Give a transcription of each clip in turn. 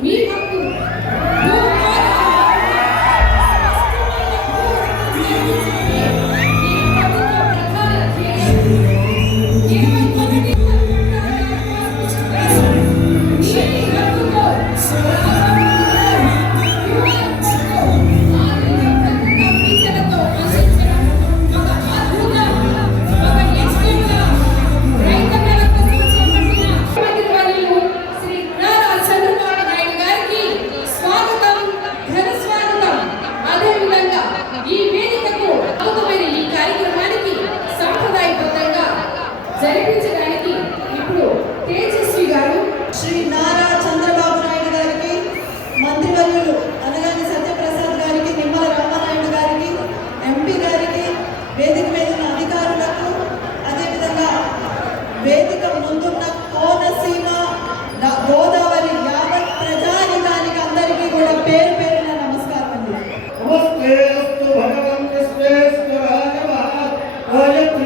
We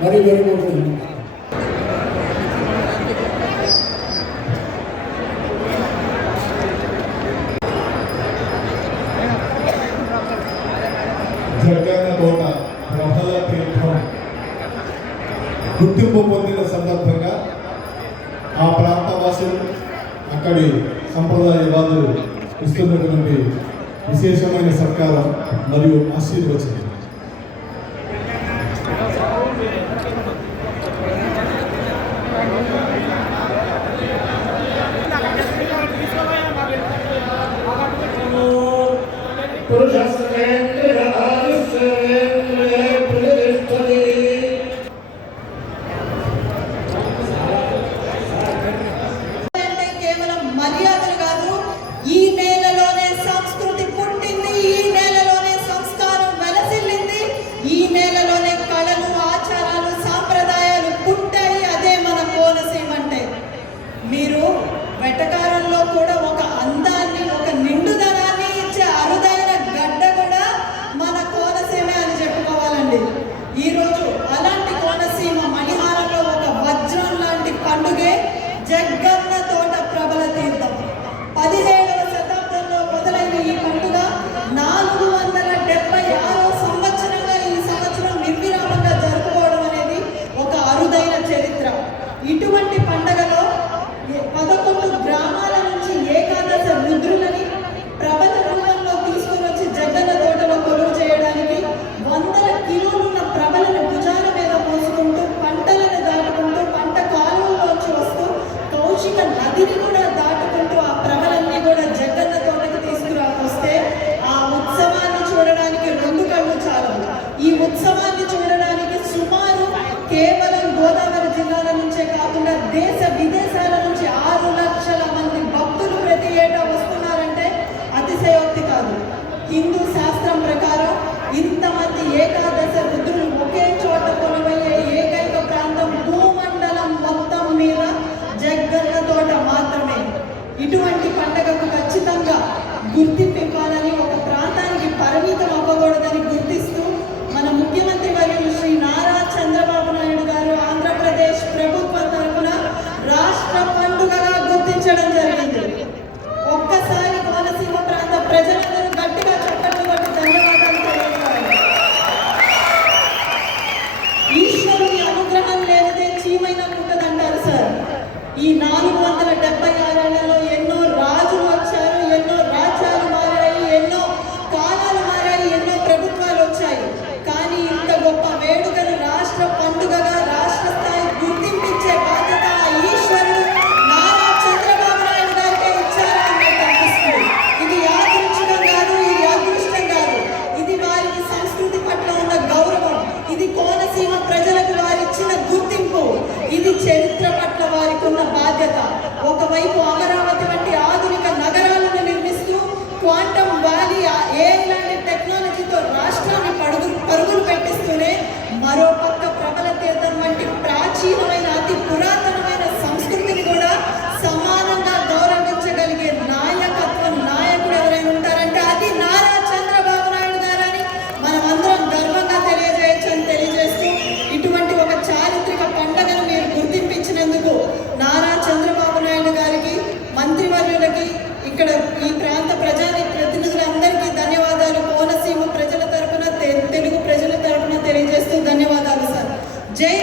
very very good జగన్నకోట గుర్తింపు పొందిన సందర్భంగా ఆ ప్రాంత వాసులు అక్కడి సంప్రదాయవాదులు ఇస్తున్నటువంటి విశేషమైన సత్కారం మరియు ఆశీర్వచనం. पुरुषस्य ఈ పండుగ నాలుగు కేవలం గోదావరి జిల్లాల నుంచే కాకుండా దేశ విదేశాల నుంచి ఆరు లక్షల మంది భక్తులు ప్రతి ఏటా వస్తున్నారంటే అతిశయోక్తి కాదు. హిందూ శాస్త్రం ప్రకారం ఇంతమంది ఏకాదశ రుద్రులు ఒకే చోట కొనవయ్యే ఏకైక ప్రాంతం భూమండలం మొత్తం మీద జగ్గన్న తోట మాత్రమే. ఇటువంటి పండగకు ఖచ్చితంగా గుర్తి centro మంత్రివర్యులకి ఇక్కడ ఈ ప్రాంత ప్రజాప్రతినిధులందరికీ ధన్యవాదాలు. కోనసీమ ప్రజల తరఫున తెలుగు ప్రజల తరఫున తెలియజేస్తూ ధన్యవాదాలు సార్. జై